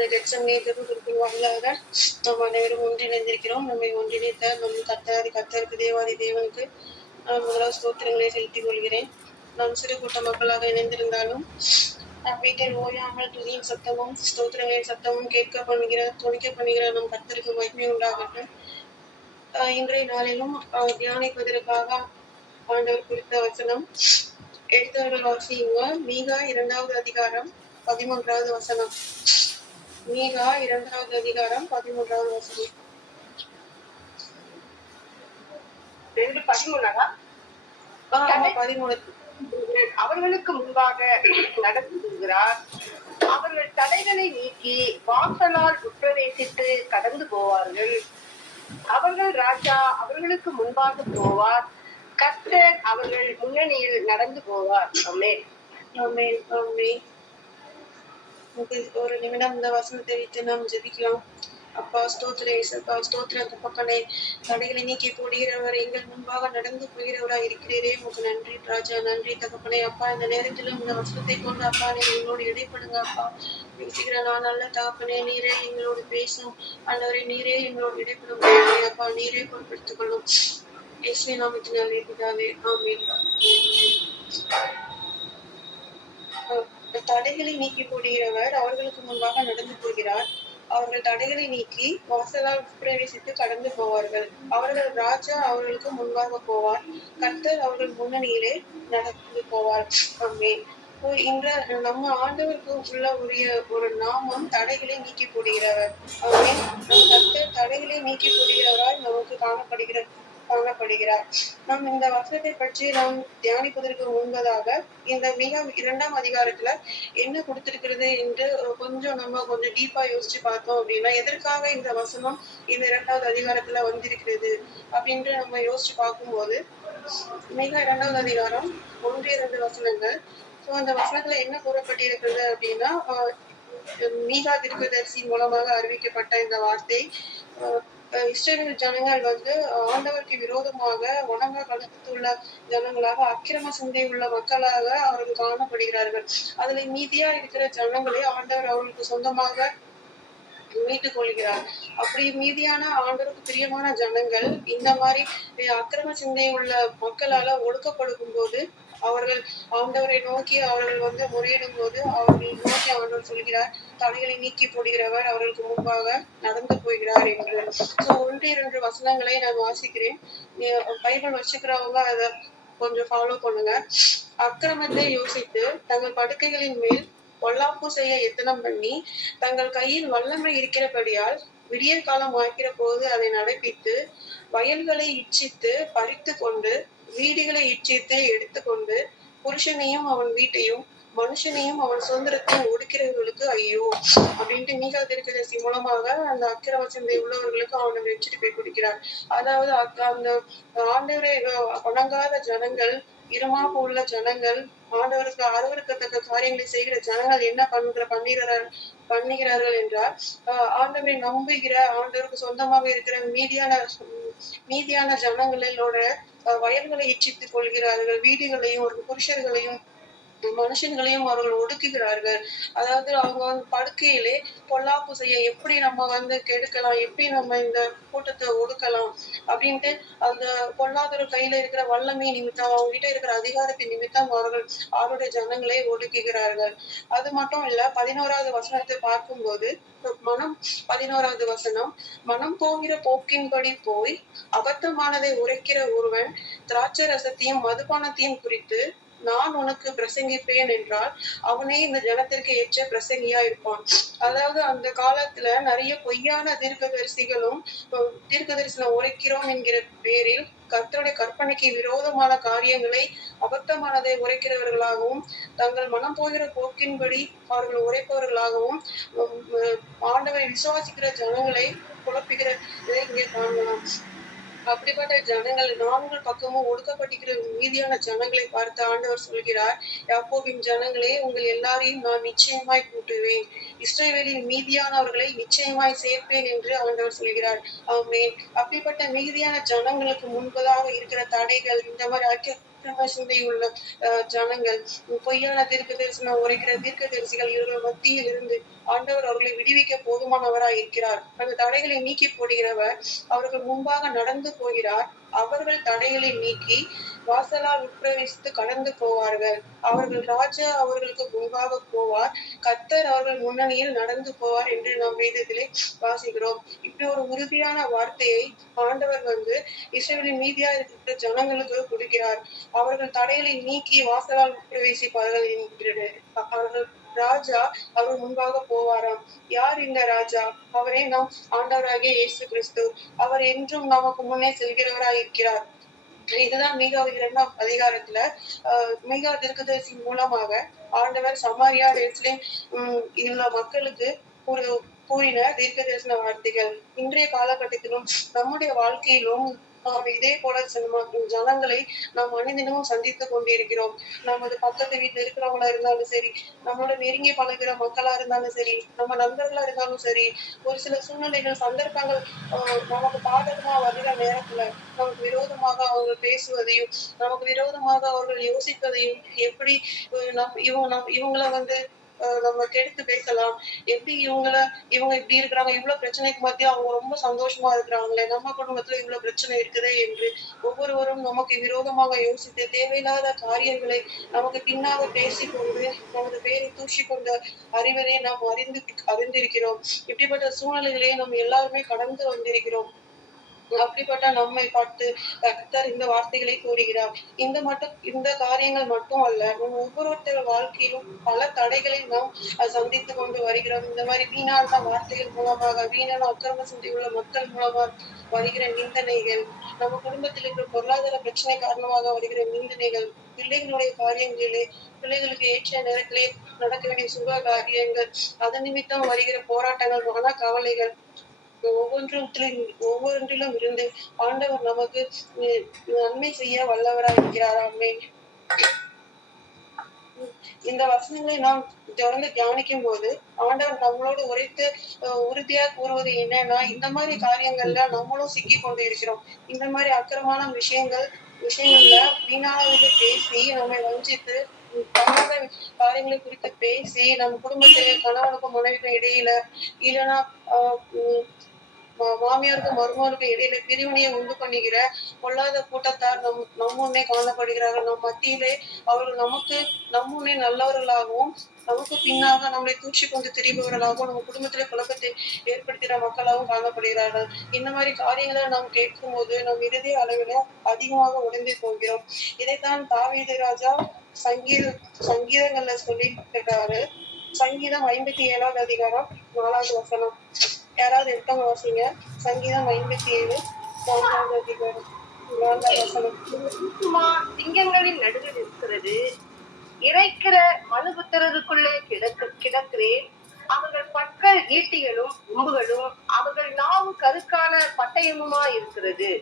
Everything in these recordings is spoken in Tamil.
இந்த கெட்செமனே ஜெபத்திற்குள் வாயிலாக நாம் அனைவரும் ஒன்றிணைந்திருக்கிறோம். நம்மை ஒன்றிணைத்த நம் கர்த்தருக்கு தேவாதி தேவனுக்கு நான் முதலாவது ஸ்தோத்திரங்களை செலுத்திக் கொள்கிறேன். நாம் சிறு கூட்ட மக்களாக இணைந்திருந்தாலும் வீட்டில் ஓயாமல் துதியின் சத்தமும் ஸ்தோத்திரங்களின் சத்தமும் துணிக்க பண்ணுகிற நம் கர்த்தருக்கு மகிமை உண்டாகட்டும். இன்றைய நாளிலும் தியானிப்பதற்காக ஆண்டவர் குறித்த வசனம் எடுத்தவர்கள் வாசியுங்க. மீகா 2வது அதிகாரம் 13வது வசனம். மீகா 2வது அதிகாரம் 13வது வசனம். 13. அவர்களுக்கு முன்பாக நடந்து போகிறார். அவர்கள் தடைகளை நீக்கி வாசலால் உட்பிரவேசித்து கடந்து போவார்கள். அவர்கள் ராஜா அவர்களுக்கு முன்பாக போவார். கர்த்தர் அவர்கள் முன்னணியில் நடந்து போவார். ஆமென். ஆமென். ஆமென். ஒரு நிமிடம் இந்த வசனத்தை வைத்து நாம் ஜெபிக்கலாம். அப்பா ஸ்தோத்திர தகப்பனே, தடைகளை நீக்கி போடுகிறவர், எங்கள் முன்பாக நடந்து போகிறவராய் இருக்கிறீரே, உங்களுக்கு நன்றி ராஜா. நன்றி தகப்பனே. அப்பா, இந்த நேரத்திலும் இந்த வசனத்தை கொண்டு அப்பா நீங்க எங்களோடு இடைப்படுங்க. அப்பா பேசுகிற நான் நல்ல தகப்பனே, நீரே எங்களோடு பேசும் ஆண்டவரே, நீரே எங்களோடு இடைப்படும் அப்பா, நீரே பொறுப்பெடுத்துக் கொள்ளும். இயேசுவின் நாமத்தினாலே பிதாவே, ஆமென். தடைகளை நீக்கி போடுகிறவர் அவர்களுக்கு முன்பாக நடந்து போகிறார். அவர்கள் தடைகளை நீக்கி வாசலால் பிரவேசித்து கடந்து போவார்கள். அவர்கள் ராஜா அவர்களுக்கு முன்பாக போவார். கர்த்தர் அவர்கள் முன்னணியிலே நடந்து போவார். ஆமென். நம்ம ஆண்டவருக்கு உரிய ஒரு நாமம் தடைகளை நீக்கி போடுகிறவர். ஆமென். நம் கர்த்தர் தடைகளை நீக்கி போடுகிறவரால் நமக்கு காணப்படுகிறார். நாம் இந்த வசனத்தை பற்றி நாம் தியானிப்பதற்கு முன்பதாக இந்த மிக 2ஆம் அதிகாரத்துல என்ன கொடுத்திருக்கிறது என்று கொஞ்சம் டீப்பா யோசிச்சு பார்த்தோம் அப்படின்னா, எதற்காக இந்த வசனம் இந்த 2வது அதிகாரத்துல வந்திருக்கிறது அப்படின்ட்டு நம்ம யோசிச்சு பார்க்கும்போது, மிக 2வது அதிகாரம் 1-2 வசனங்கள். அந்த வசனத்துல என்ன கூறப்பட்டிருக்கிறது அப்படின்னா, மீகா தீர்க்கதரிசி மூலமாக அறிவிக்கப்பட்ட இந்த வார்த்தை, இஸ்ரவேல் ஜனங்கள் ஆண்டவருக்கு விரோதமாக வணங்க கழுத்துள்ள ஜனங்களாக, அக்கிரம சிந்தை உள்ள மக்களாக அவர்கள் காணப்படுகிறார்கள். அதுல மீதியா இருக்கிற ஜனங்களே ஆண்டவர் அவர்களுக்கு சொந்தமாக மீட்டுக் கொள்கிறார். அப்படி மீதியான ஆண்டவருக்கு பிரியமான ஜனங்கள் இந்த மாதிரி அக்கிரம சிந்தை உள்ள மக்களால ஒடுக்கப்படும் போது, அவர்கள் ஆண்டவரை நோக்கி அவர்கள் முறையிடும் போது, அவர்கள் நோக்கி ஆண்டவர் சொல்கிறார், தடைகளை நீக்கி போடுகிறவர் அவர்களுக்கு முன்பாக நடந்து போகிறார் என்று. 1-2 வசனங்களை நான் வாசிக்கிறேன். பைபிள் வச்சுக்கிறவங்க அதை கொஞ்சம் ஃபாலோ பண்ணுங்க. அக்கிரமத்தை யோசித்து தங்கள் படுக்கைகளின் மேல் பொல்லாப்பு செய்ய எத்தனம் பண்ணி, தங்கள் கையில் வல்லமை இருக்கிறபடியால் விடிய காலம் வாய்க்கிற போது அதை நடப்பித்து, வயல்களை இச்சித்து பறித்து கொண்டு, வீடுகளை இச்சித்து எடுத்துக்கொண்டு, புருஷனையும் அவன் வீட்டையும் மனுஷனையும் அவன் சுதந்திரத்தையும் ஒடுக்கிறவர்களுக்கு ஐயோ அப்படின்ட்டு மீகா தீர்க்கதரிசி மூலமாக அந்த அக்கிரம சிந்தை உள்ளவர்களுக்கு அவனை எச்சரிப்பை கொடுக்கிறார். அதாவது அந்த ஆண்டவரை வணங்காத ஜனங்கள், இருமாப்பு உள்ள ஜனங்கள், ஆண்டவருக்கு அருவருக்கத்தக்க காரியங்களை செய்கிற ஜனங்கள் என்ன பண்ணுகிறார்கள் என்றால், ஆண்டவரை நம்புகிற ஆண்டவருக்கு சொந்தமாக இருக்கிற மீதியான ஜனங்களோட வயல்களை இச்சித்துக் கொள்கிறார்கள். வீடுகளையும் ஒரு புருஷர்களையும் மனுஷங்களையும் அவர்கள் ஒடுக்குகிறார்கள். அதாவது அவங்க படுக்கையிலே பொல்லாப்பு செய்ய எப்படி நம்ம கெடுக்கலாம், எப்படி நம்ம இந்த கூட்டத்தை ஒடுக்கலாம் அப்படின்ட்டு அந்த பொல்லாதொரு கையில இருக்கிற வல்லமை நிமித்தம், அவங்க கிட்ட இருக்கிற அதிகாரத்தின் நிமித்தம் அவர்கள் அவருடைய ஜனங்களை ஒடுக்குகிறார்கள். அது மட்டும் இல்ல, 11வது வசனத்தை பார்க்கும்போது 11வது வசனம், மனம் போகிற போக்கின்படி போய் அபத்தமானதை உரைக்கிற ஒருவன் திராட்சை ரசத்தையும் மதுபானத்தையும் குறித்து நான் உனக்கு பிரசங்கிப்பேன் என்றால் அவனே இந்த ஜனத்திற்கு ஏற்ற பிரசங்கியா இருப்பான். அதாவது அந்த காலத்துல நிறைய பொய்யான தீர்க்கதரிசிகளும் தீர்க்கதரிசனம் உரைக்கிறோம் என்கிற பேரில் கர்த்தருடைய கற்பனைக்கு விரோதமான காரியங்களை, அபத்தமானதை உரைக்கிறவர்களாகவும், தங்கள் மனம் போகிற போக்கின்படி அவர்கள் உரைப்பவர்களாகவும் ஆண்டவரை விசுவாசிக்கிற ஜனங்களை குழப்புகிறதை இங்கே காணலாம். அப்படிப்பட்ட ஜனங்கள் 4 பக்கமும் ஒடுக்கப்பட்டிருக்கிற மீதியான ஜனங்களை பார்த்து ஆண்டவர் சொல்கிறார், யாக்கோபின் ஜனங்களே, உங்கள் எல்லாரையும் நான் நிச்சயமாய் கூட்டுவேன், இஸ்ரவேலின் மீதியானவர்களை நிச்சயமாய் சேர்ப்பேன் என்று ஆண்டவர் சொல்கிறார். ஆமென். அப்படிப்பட்ட மீதியான ஜனங்களுக்கு முன்பதாக இருக்கிற தடைகள், இந்த மாதிரி சிந்தையுள்ள ஜனங்கள், பொய்யான தீர்க்க தரிசனம் உரைக்கிற தீர்க்க தரிசிகள் இவர்கள் மத்தியில் இருந்து ஆண்டவர் அவர்களை விடுவிக்க போதுமானவராய் இருக்கிறார். அந்த தடைகளை நீக்கி போடுகிறவர் அவர்கள் முன்பாக நடந்து போகிறார். அவர்கள் தடைகளை நீக்கி வாசலால் உட்பிரவேசித்து கடந்து போவார்கள். அவர்கள் ராஜா அவர்களுக்கு முன்பாக போவார். கர்த்தர் அவர்கள் முன்னணியில் நடந்து போவார் என்று நாம் வேதத்திலே வாசிக்கிறோம். இப்படி ஒரு உறுதியான வார்த்தையை ஆண்டவர் இஸ்ரவேலின் மீதியா இருக்கிற ஜனங்களுக்கு கொடுக்கிறார். அவர்கள் தடைகளை நீக்கி வாசலால் உட்பிரவேசிப்பார்கள் என்கிறது. அவர்கள் ராஜா அவர் முன்பாக போவாராம். யார் இந்த ராஜா? அவரே நாம் ஆண்டவராகிய இயேசு கிறிஸ்து. அவர் என்றும் நமக்கு முன்னே செல்கிறவராய் இருக்கிறார். இதுதான் மீகா 2ஆம் அதிகாரத்துல மீகா தீர்க்கதரிசி மூலமாக ஆண்டவர் சமாரியா எருசலேம் உள்ள மக்களுக்கு ஒரு கூறின தீர்க்க தரிசன வார்த்தைகள். இன்றைய காலகட்டத்திலும் நம்முடைய வாழ்க்கையிலும் நாம் இதே போல ஜனங்களை நாம் அனுதினமும் சந்தித்துக் கொண்டிருக்கிறோம். நமது பக்கத்து வீட்டுல இருக்கிறவங்களா இருந்தாலும் சரி, நம்மளோட நெருங்கி பழகிற மக்களா இருந்தாலும் சரி, நம்ம நண்பர்களா இருந்தாலும் சரி, ஒரு சில சூழ்நிலைகள் சந்தர்ப்பங்கள் நமக்கு பாதகமா வருகிற நேரத்துல நமக்கு விரோதமாக அவர்கள் பேசுவதையும், நமக்கு விரோதமாக அவர்கள் யோசிப்பதையும், எப்படி இவங்களை நம்ம கெடுத்து பேசலாம், எப்படி இவங்க இப்படி இருக்கிறாங்க, இவ்வளவு பிரச்சனைக்கு மத்திய அவங்க ரொம்ப சந்தோஷமா இருக்கிறாங்களே, நம்ம குடும்பத்துல இவ்வளவு பிரச்சனை இருக்குதே என்று ஒவ்வொருவரும் நமக்கு விரோதமாக யோசித்து தேவையில்லாத காரியங்களை நமக்கு பின்னாக பேசிக்கொண்டு நமது பேரை தூஷிக்கொண்ட அறிவதை நாம் அறிந்திருக்கிறோம். இப்படிப்பட்ட சூழ்நிலைகளை நம்ம எல்லாருமே கடந்து வந்திருக்கிறோம். அப்படிப்பட்ட நம்மை பார்த்து கர்த்தர் இந்த வார்த்தைகளை கூறுகிறார். இந்த காரியங்கள் மட்டும் அல்ல, நம்ம ஒவ்வொருத்தர் வாழ்க்கையிலும் பல தடைகளை நாம் சந்தித்துக் கொண்டு வருகிறோம். இந்த மாதிரி வீணான வார்த்தைகள் மூலமாக, வீணான அக்கிரம சிந்தை உள்ள மக்கள் மூலமாக வருகிற நிந்தனைகள், நம்ம குடும்பத்தில் இருக்கிற பொருளாதார பிரச்சனை காரணமாக வருகிற நிந்தனைகள், பிள்ளைகளுடைய காரியங்களிலே பிள்ளைகளுக்கு ஏற்ற நேரத்திலே நடக்க வேண்டிய சுக காரியங்கள், அதன் நிமித்தம் வருகிற போராட்டங்கள், மன கவலைகள், ஒவ்வொன்றிலும் இருந்து ஆண்டவர் நமக்கு நன்மை செய்ய வல்லவராய் இருக்கிறாராமே. இந்த வசனங்களை நாம் தொடர்ந்து தியானிக்கும் போது ஆண்டவர் நம்மளோடு உரைத்து உறுதியா கூறுவது என்னன்னா, இந்த மாதிரி காரியங்கள்ல நம்மளும் சிக்கி கொண்டு இருக்கிறோம். இந்த மாதிரி அக்கிரமான விஷயங்கள்ல வீணானவர்களை பேசி நம்மை வஞ்சித்து காரியங்களை குறித்து பேசி நம்ம குடும்பத்திலே கணவனுக்கும் மனைவிக்கும் இடையில, இல்லைன்னா மாமியாருக்கும் மருமகனுக்கும் இடையில பிரிவினையை உண்டு பண்ணுகிற பொல்லாத கூட்டத்தார் நம் முன்னே காணப்படுகிறார்கள். நம் மத்தியிலே அவர்கள் நம் முன்னே நல்லவர்களாகவும் நமக்கு பின்னாக நம்மளை தூற்றி கொண்டு திரிபவர்களாகவும் நம்ம குடும்பத்திலே குழப்பத்தை ஏற்படுத்துகிற மக்களாகவும் காணப்படுகிறார்கள். இந்த மாதிரி காரியங்களை நாம் கேட்கும் போது நம் இறுதி அளவில அதிகமாக உடைந்து போகிறோம். இதைத்தான் தாவீது ராஜா சங்கீதங்கள்ல சொல்லி கேட்டாரு. சங்கீதம் 57ஆவது அதிகாரம் 4வது வசனம். யாராவது எடுத்தவங்க வாசிங்க. சங்கீதம் 57 4வது அதிகாரம் 4வது வசனம். சிங்கங்களின் நடுவில் இருக்கிறது, இறைக்கிற மனுபுத்திரருக்குள்ளே கிடக்கிறேன். அவர்கள் பற்கள் ஈட்டிகளும் உம்புகளும், அவர்கள் நாவு கருக்கான பட்டயமுமா இருக்கிறது.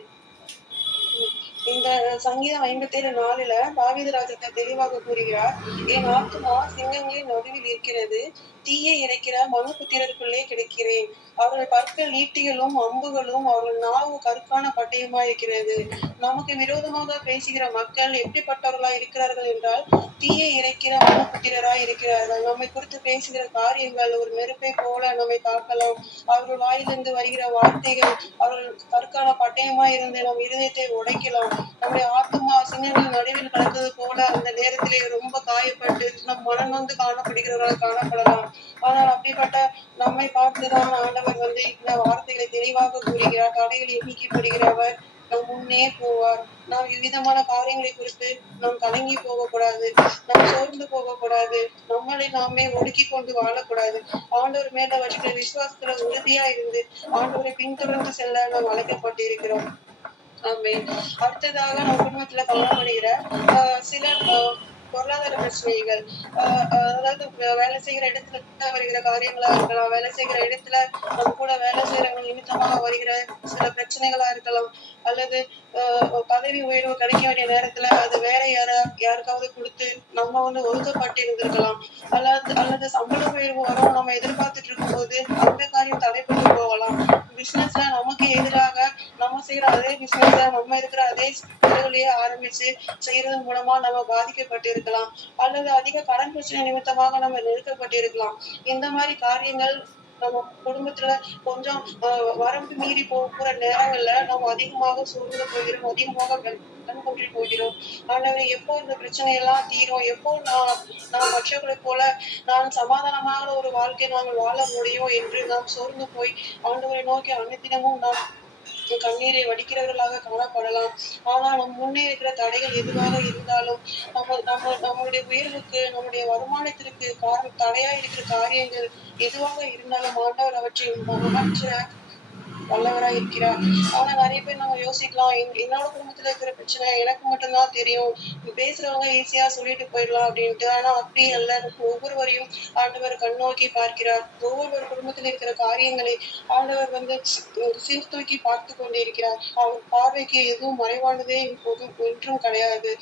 இந்த சங்கீதம் 57:4 தாவீது ராஜா தெளிவாக கூறுகிறார், என் ஆத்துமா சிங்கங்களின் நடுவில் இருக்கிறது, தீயை இறைக்கிற மனுபுத்திரருக்குள்ளே கிடக்கிறேன். அவர்கள் பற்கள் ஈட்டிகளும் அம்புகளும், அவர்கள் நாவு கருக்கான பட்டயமா இருக்கிறது. நமக்கு விரோதமாக பேசுகிற மக்கள் எப்படிப்பட்டவர்களா இருக்கிறார்கள் என்றால், தீயை இறைக்கிற மனுபுத்திரராய் இருக்கிறார்கள். நம்மை குறித்து பேசுகிற காரியங்கள் ஒரு நெருப்பை போல நம்மை தாக்கலாம். அவர்கள் வாயிலிருந்து வருகிற வார்த்தைகள் அவர்கள் கருக்கான பட்டயமா இருந்து நம் இருதயத்தை உடைக்கலாம். நம்முடைய ஆத்மா சிங்கங்களின் நடுவில் கலந்தது போல அந்த நேரத்திலே ரொம்ப காயப்பட்டு நம் மனம் காணப்படுகிறவர்கள் காணப்படலாம். ஆனால் அப்படிப்பட்ட நம்மை பார்த்துதான் ஆண்டவர் இந்த வார்த்தைகளை தெளிவாக கூறுகிறார். தடைகளை நீக்கப்படுகிறவர் நம் முன்னே போவார். நாம் இவ்விதமான காரியங்களை குறித்து நாம் கலங்கி போகக்கூடாது, நாம் சோர்ந்து போகக்கூடாது, நம்மளை நாமே ஒடுக்கி கொண்டு வாழக்கூடாது. ஆண்டவர் மேல வச்சுக்கிற விசுவாசத்துல உறுதியா இருந்து ஆண்டவரை பின்தொடர்ந்து செல்ல நாம் அழைக்கப்பட்டிருக்கிறோம். அடுத்ததாக நம்ம குடும்பத்துல காணப்படுகிற சில பொருளாதார பிரச்சனைகள், அதாவது வேலை செய்கிற இடத்துல வருகிற காரியங்களா இருக்கலாம், வேலை செய்கிற இடத்துல நம்ம கூட வேலை செய்யறவங்க நிமித்தமாக வருகிற சில பிரச்சனைகளா இருக்கலாம், அல்லது பதவி உயர்வு கிடைக்க வேண்டிய நேரத்துல அது வேற யாருக்காவது கொடுத்து நம்ம ஒதுக்கப்பட்டு இருந்திருக்கலாம், அல்லது சம்பள உயர்வு வரும் நம்ம எதிர்பார்த்துட்டு இருக்கும் போது அந்த காரியம் தடைப்பட்டு போகலாம். பிசினஸ்ல நமக்கு எதிராக நம்ம செய்யற அதே பிசினஸ நம்ம இருக்கிற அதே தெருவுலயே ஆரம்பிச்சு செய்யறது மூலமா நம்ம பாதிக்கப்பட்டிருக்கலாம். அல்லது அதிக கடன் பிரச்சனை நிமித்தமாக நம்ம நெருக்கப்பட்டிருக்கலாம். இந்த மாதிரி காரியங்கள் நம்ம குடும்பத்துல கொஞ்சம் வரம்பு மீறி போகிற நேரங்கள்ல நம்ம அதிகமாக சோர்ந்து போகிறோம், அதிகமாக கடன் கொண்டு போகிறோம். ஆண்டவரே, எப்போ இந்த பிரச்சனை எல்லாம் தீரும், எப்போ நான் மற்றவர்களைப் போல நான் சமாதானமான ஒரு வாழ்க்கை நாங்கள் வாழ முடியும் என்று நாம் சோர்ந்து போய் ஆண்டவரை நோக்கி அனுதினமும் நாம் கண்ணீரை வடிக்கிறவர்களாக காணப்படலாம். ஆனா நம் முன்னே இருக்கிற தடைகள் எதுவாக இருந்தாலும் நம்மளுடைய உயர்வுக்கு, நம்முடைய வருமானத்திற்கு தடையா இருக்கிற காரியங்கள் எதுவாக இருந்தாலும் ஆண்டவர் அவற்றை மாற்ற வல்லவராய் இருக்கிறார். ஆனா நிறைய பேர் நம்ம யோசிக்கலாம், என்னோட குடும்பத்துல இருக்கிற பிரச்சனை எனக்கு மட்டும்தான் தெரியும், பேசுறவங்க ஈஸியா சொல்லிட்டு போயிடலாம் அப்படின்ட்டு. ஆனா அப்படி அல்ல, ஒவ்வொருவரையும் ஆண்டவர் கண்ணோக்கி பார்க்கிறார். ஒவ்வொரு குடும்பத்துல இருக்கிற காரியங்களை ஆண்டவர் சீர்தூக்கி பார்த்து கொண்டிருக்கிறார். அவர் பார்வைக்கு எதுவும் மறைவானதே இப்போது ஒன்றும் கிடையாது.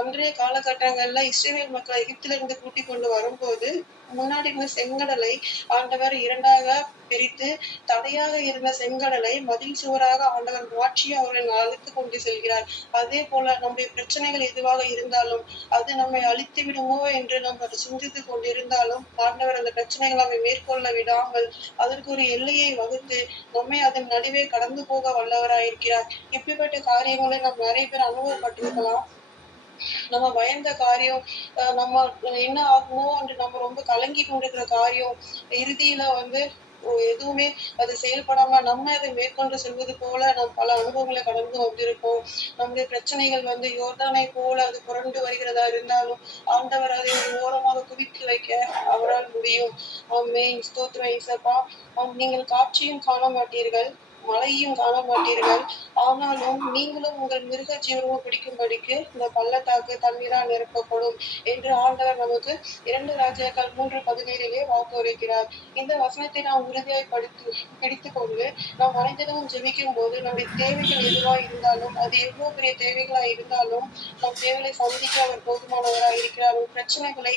அன்றைய காலகட்டங்கள்ல இஸ்ரவேல் மக்கள் எகிப்தில இருந்து கூட்டிக் கொண்டு வரும்போது முன்னாடி இருந்த செங்கடலை ஆண்டவர் இரண்டாக பிரித்து, தடையாக இருந்த செங்கடலை மதில் சுவராக ஆண்டவர் மாற்றி அவர்களை அழைத்து கொண்டு செல்கிறார். அதே போல நம்முடைய பிரச்சனைகள் எதுவாக இருந்தாலும் அது நம்மை அழித்து விடுமோ என்று நாம் அதை சிந்தித்துக் கொண்டிருந்தாலும் ஆண்டவர் அந்த பிரச்சனைகளை நம்மை மேற்கொள்ள விடாமல் அதற்கு ஒரு எல்லையை வகுத்து நம்மை அதன் நடுவே கடந்து போக வல்லவராயிருக்கிறார். இப்படிப்பட்ட காரியங்களை நாம் நிறைய பேர் அனுபவப்பட்டிருக்கலாம். நம்ம பயந்த காரியம், நம்ம என்ன ஆகுமோ என்று நம்ம ரொம்ப கலங்கி கொண்டிருக்கிற காரியம் இறுதியில எதுவுமே அது செயல்படாம நம்ம அதை மேற்கொண்டு செல்வது போல நாம் பல அனுபவங்களை கடந்து வந்திருப்போம். நம்முடைய பிரச்சனைகள் யோர்தானை போல அது புரண்டு வருகிறதா இருந்தாலும் ஆண்டவர் அதை ஒரு ஓரமாக குவித்து வைக்க அவரால் முடியும். ஆமென். ஸ்தோத்திரம் இயேசப்பா. நீங்கள் காட்சியும் காண மாட்டீர்கள், மழையும் காண மாட்டீர்கள், ஆனாலும் நீங்களும் உங்கள் மிருக ஜீவனமும் பிடிக்கும்படிக்கு இந்த பள்ளத்தாக்கு தண்ணீரால் நிரப்பப்படும் என்று ஆண்டவர் நமக்கு 2 ராஜாக்கள் 3:17 வாக்கு உரைக்கிறார். இந்த வசனத்தை நாம் உறுதியாய் பிடித்துக் கொண்டு நாம் அனைத்திடமும் ஜெபிக்கும் போது நம்முடைய தேவைகள் எதுவாய் இருந்தாலும், அது எவ்வளவு பெரிய தேவைகளாய் இருந்தாலும் நம் தேவைகளை சந்திக்க அவர் போதுமானவராய் இருக்கிறார். பிரச்சனைகளை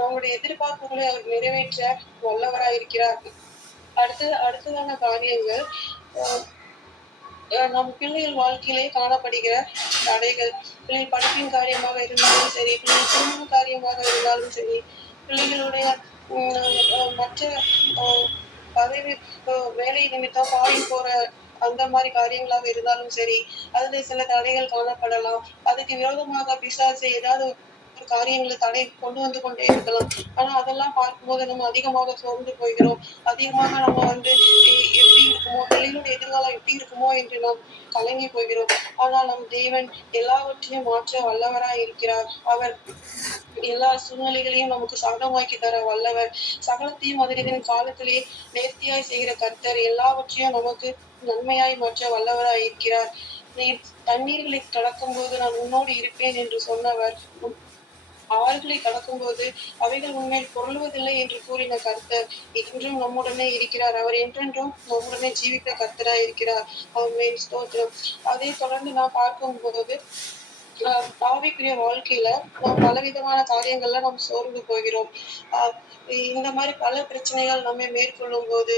நம்முடைய எதிர்பார்ப்புகளை அவர் நிறைவேற்ற வல்லவராய் இருக்கிறார். அடுத்ததான காரியங்கள், நம் பிள்ளைகள் வாழ்க்கையிலே காணப்படுகிற தடைகள், பிள்ளைகள் படிப்பின் காரியமாக இருந்தாலும் சரி, பிள்ளைகள் திருமண காரியமாக இருந்தாலும் சரி, பிள்ளைகளுடைய மற்ற பதவி வேலை நிமித்தம் ஃபாரின் போற அந்த மாதிரி காரியங்களாக இருந்தாலும் சரி, அதுல சில தடைகள் காணப்படலாம். அதுக்கு விரோதமாக பிசாசு ஏதாவது ஒரு காரியங்களை தடை கொண்டு வந்து கொண்டே இருக்கலாம். ஆனா அதெல்லாம் பார்க்கும்போது நம்ம அதிகமாக சோர்ந்து போகிறோம். அதிகமாக நம்ம எப்படி இருக்குமோ, பிள்ளைகளுடைய எதிர்காலம் எப்படி இருக்குமோ என்று நாம் கலங்கி போகிறோம். ஆனால் நம் தேவன் எல்லாவற்றையும் மாற்ற வல்லவராய் இருக்கிறார். அவர் எல்லா சூழ்நிலைகளையும் நமக்கு சாதகமாக்கி தர வல்லவர். சகலத்தையும் அதனின் காலத்திலே நேர்த்தியாய் செய்கிற கர்த்தர் எல்லாவற்றையும் நமக்கு நன்மையாய் மாற்ற வல்லவராய் இருக்கிறார். நீ தண்ணீர்களை கடக்கும் போது நான் உன்னோடு இருப்பேன் என்று சொன்னவர், ஆறுகளை கடக்கும்போது அவைகள் உண்மையில் பொருளுவதில்லை என்று கூறின கர்த்தர் இன்றும் நம்முடனே இருக்கிறார். அவர் என்றென்றும் நம்முடனே ஜீவித்த கர்த்தராய் இருக்கிறார். ஆமென். ஸ்தோத்திரம். அதை தொடர்ந்து நாம் பார்க்கும்போது ஆவிக்குரிய வாழ்க்கையில நாம் பலவிதமான காரியங்கள்ல நாம் சோர்ந்து போகிறோம். இந்த மாதிரி பல பிரச்சனைகள் நம்மை மேற்கொள்ளும் போது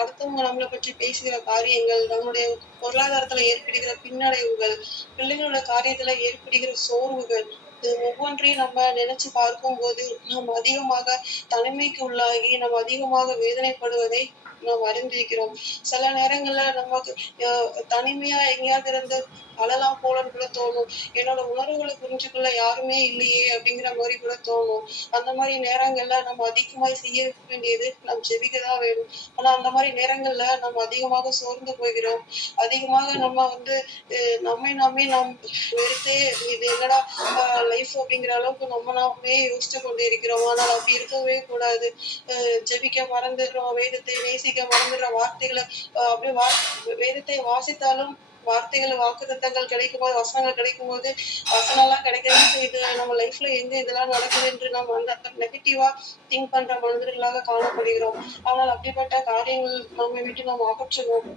அடுத்தவங்க நம்மளை பற்றி பேசுகிற காரியங்கள், நம்முடைய பொருளாதாரத்துல ஏற்படுகிற பின்னடைவுகள், பிள்ளைகளோட காரியத்துல ஏற்படுகிற சோர்வுகள், இது ஒவ்வொன்றையும் நம்ம நினைச்சு பார்க்கும்போது நாம் அதிகமாக தனிமைக்கு உள்ளாகி நாம் அதிகமாக வேதனைப்படுவதை நாம் அறிந்திருக்கிறோம். சில நேரங்கள்ல நமக்கு தனிமையா எங்கேயாவது இருந்து அழலாம் போலன்னு கூட தோணும். என்னோட உணர்வுகளை புரிஞ்சுக்கொள்ள யாருமே இல்லையே அப்படிங்கிற மாதிரி கூட தோணும். அந்த மாதிரி நேரங்கள்ல நம்ம அதிகமாக செய்ய வேண்டியது நாம் ஜெபிக்கதான் வேணும். ஆனா அந்த மாதிரி நேரங்கள்ல நம்ம அதிகமாக சோர்ந்து போகிறோம். அதிகமாக நம்ம நாமே நாம் வெறுத்தே இது என்னடா லைஃப் அப்படிங்கிற அளவுக்கு நாமே யோசிச்சு கொண்டு இருக்கிறோம். ஆனால் அப்படி இருக்கவே கூடாது. ஜெபிக்க மறந்துடுறோம், வேதத்தை நேசிக்க மறந்துடுற வார்த்தைகளை அப்படியே வேதத்தை வாசித்தாலும் வார்த்தைகள் வாக்குத்தத்தங்கள் கிடைக்கும் போது, வசனங்கள் கிடைக்கும் போது, வசனம் எல்லாம் கிடைக்கிறது செய்து நம்ம லைஃப்ல எங்க இதெல்லாம் நடக்குது என்று நம்ம அந்த நெகட்டிவா திங்க் பண்ற மனிதர்களாக காணப்படுகிறோம். ஆனால் அப்படிப்பட்ட காரியங்கள் நம்மை விட்டு நாம் அகற்றுவோம்